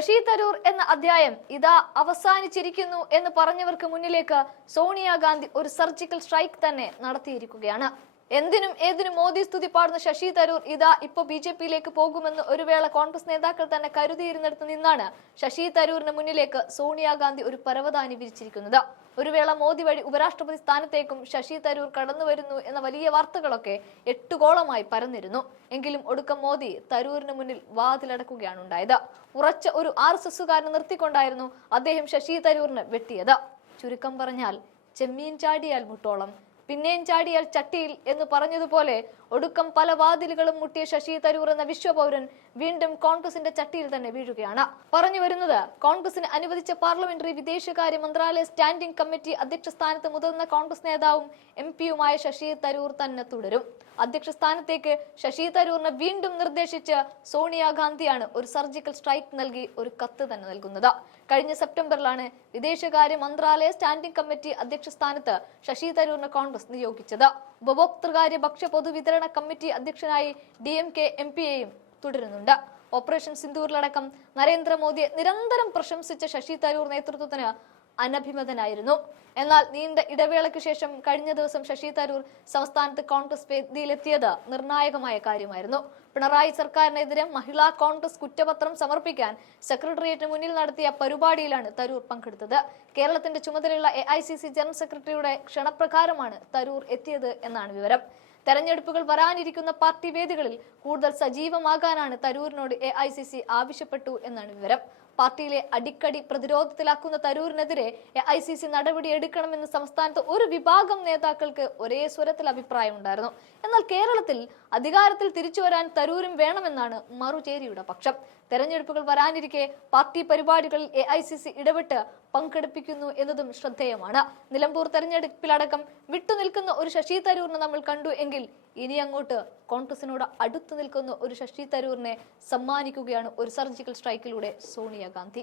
ശശി തരൂർ എന്ന അധ്യായം ഇതാ അവസാനിച്ചിരിക്കുന്നു എന്ന് പറഞ്ഞവർക്ക് മുന്നിലേക്ക് സോണിയാഗാന്ധി ഒരു സർജിക്കൽ സ്ട്രൈക്ക് തന്നെ നടത്തിയിരിക്കുകയാണ്. എന്തിനും ഏതിനും മോദി സ്തുതി പാടുന്ന ശശി തരൂർ ഇതാ ഇപ്പൊ ബി ജെ പിയിലേക്ക് പോകുമെന്ന് ഒരു വേള കോൺഗ്രസ് നേതാക്കൾ തന്നെ കരുതിയിരുന്നിടത്ത് നിന്നാണ് ശശി തരൂരിന് മുന്നിലേക്ക് സോണിയാഗാന്ധി ഒരു പരവതാനി വിരിച്ചിരിക്കുന്നത്. ഒരു വേള മോദി വഴി ഉപരാഷ്ട്രപതി സ്ഥാനത്തേക്കും ശശി തരൂർ കടന്നു വരുന്നു എന്ന വലിയ വാർത്തകളൊക്കെ എട്ടുകോളമായി പരന്നിരുന്നു. എങ്കിലും ഒടുക്കം മോദി തരൂരിന് മുന്നിൽ വാതിലടക്കുകയാണ് ഉണ്ടായത്. ഉറച്ച ഒരു ആർ എസ് എസുകാരനെ നിർത്തിക്കൊണ്ടായിരുന്നു അദ്ദേഹം ശശി തരൂരിന് വെട്ടിയത്. ചുരുക്കം പറഞ്ഞാൽ ചെമ്മീൻ ചാടിയാൽ മുട്ടോളം പിന്നെയും ചാടിയാൽ ചട്ടിയിൽ എന്ന് പറഞ്ഞതുപോലെ ഒടുക്കം പല വാതിലുകളും മുട്ടിയ ശശി തരൂർ എന്ന വിശ്വപൗരൻ വീണ്ടും കോൺഗ്രസിന്റെ ചട്ടിയിൽ തന്നെ വീഴുകയാണ്. പറഞ്ഞു വരുന്നത് കോൺഗ്രസിന് അനുവദിച്ച പാർലമെന്ററി വിദേശകാര്യ മന്ത്രാലയ സ്റ്റാൻഡിംഗ് കമ്മിറ്റി അധ്യക്ഷ സ്ഥാനത്ത് മുതിർന്ന കോൺഗ്രസ് നേതാവും എം പിയുമായ ശശി തരൂർ തന്നെ തുടരും. അധ്യക്ഷ സ്ഥാനത്തേക്ക് ശശി തരൂറിനെ വീണ്ടും നിർദ്ദേശിച്ച് സോണിയാഗാന്ധിയാണ് ഒരു സർജിക്കൽ സ്ട്രൈക്ക് നൽകി ഒരു കത്ത് തന്നെ നൽകുന്നത്. കഴിഞ്ഞ സെപ്റ്റംബറിലാണ് വിദേശകാര്യ മന്ത്രാലയ സ്റ്റാൻഡിംഗ് കമ്മിറ്റി അധ്യക്ഷ സ്ഥാനത്ത് ശശി തരൂറിന് കോൺഗ്രസ് നിയോഗിച്ചത്. ഉപഭോക്തൃകാര്യ ഭക്ഷ്യ പൊതുവിതരണ കമ്മിറ്റി അധ്യക്ഷനായി ഡി എം കെ എം പിയെയും തുടരുന്നുണ്ട്. ഓപ്പറേഷൻ സിന്ദൂരിലടക്കം നരേന്ദ്രമോദിയെ നിരന്തരം പ്രശംസിച്ച ശശി തരൂർ നേതൃത്വത്തിന് അനഭിമതനായിരുന്നു. എന്നാൽ നീണ്ട ഇടവേളയ്ക്ക് ശേഷം കഴിഞ്ഞ ദിവസം ശശി തരൂർ സംസ്ഥാനത്ത് കോൺഗ്രസ് വേദിയിലെത്തിയത് നിർണായകമായ കാര്യമായിരുന്നു. പിണറായി സർക്കാരിനെതിരെ മഹിളാ കോൺഗ്രസ് കുറ്റപത്രം സമർപ്പിക്കാൻ സെക്രട്ടേറിയറ്റിന് മുന്നിൽ നടത്തിയ പരിപാടിയിലാണ് തരൂർ പങ്കെടുത്തത്. കേരളത്തിന്റെ ചുമതലയുള്ള എ ജനറൽ സെക്രട്ടറിയുടെ ക്ഷണപ്രകാരമാണ് തരൂർ എത്തിയത് എന്നാണ് വിവരം. തെരഞ്ഞെടുപ്പുകൾ വരാനിരിക്കുന്ന പാർട്ടി വേദികളിൽ കൂടുതൽ സജീവമാകാനാണ് തരൂരിനോട് എ ആവശ്യപ്പെട്ടു എന്നാണ് വിവരം. പാർട്ടിയിലെ അടിക്കടി പ്രതിരോധത്തിലാക്കുന്ന തരൂരിനെതിരെ എ ഐ സി സി നടപടി എടുക്കണമെന്ന് സംസ്ഥാനത്ത് ഒരു വിഭാഗം നേതാക്കൾക്ക് ഒരേ സ്വരത്തിൽ അഭിപ്രായമുണ്ടായിരുന്നു. എന്നാൽ കേരളത്തിൽ അധികാരത്തിൽ തിരിച്ചു വരാൻ തരൂരും വേണമെന്നാണ് മറുചേരിയുടെ പക്ഷം. തെരഞ്ഞെടുപ്പുകൾ വരാനിരിക്കെ പാർട്ടി പരിപാടികളിൽ എ ഐ സി സി ഇടപെട്ട് പങ്കെടുപ്പിക്കുന്നു എന്നതും ശ്രദ്ധേയമാണ്. നിലമ്പൂർ തെരഞ്ഞെടുപ്പിലടക്കം വിട്ടുനിൽക്കുന്ന ഒരു ശശി തരൂറിനെ നമ്മൾ കണ്ടു എങ്കിൽ ഇനി അങ്ങോട്ട് കോൺഗ്രസിനോട് അടുത്തു നിൽക്കുന്ന ഒരു ശശി തരൂറിനെ സമ്മാനിക്കുകയാണ് ഒരു സർജിക്കൽ സ്ട്രൈക്കിലൂടെ സോണിയാഗാന്ധി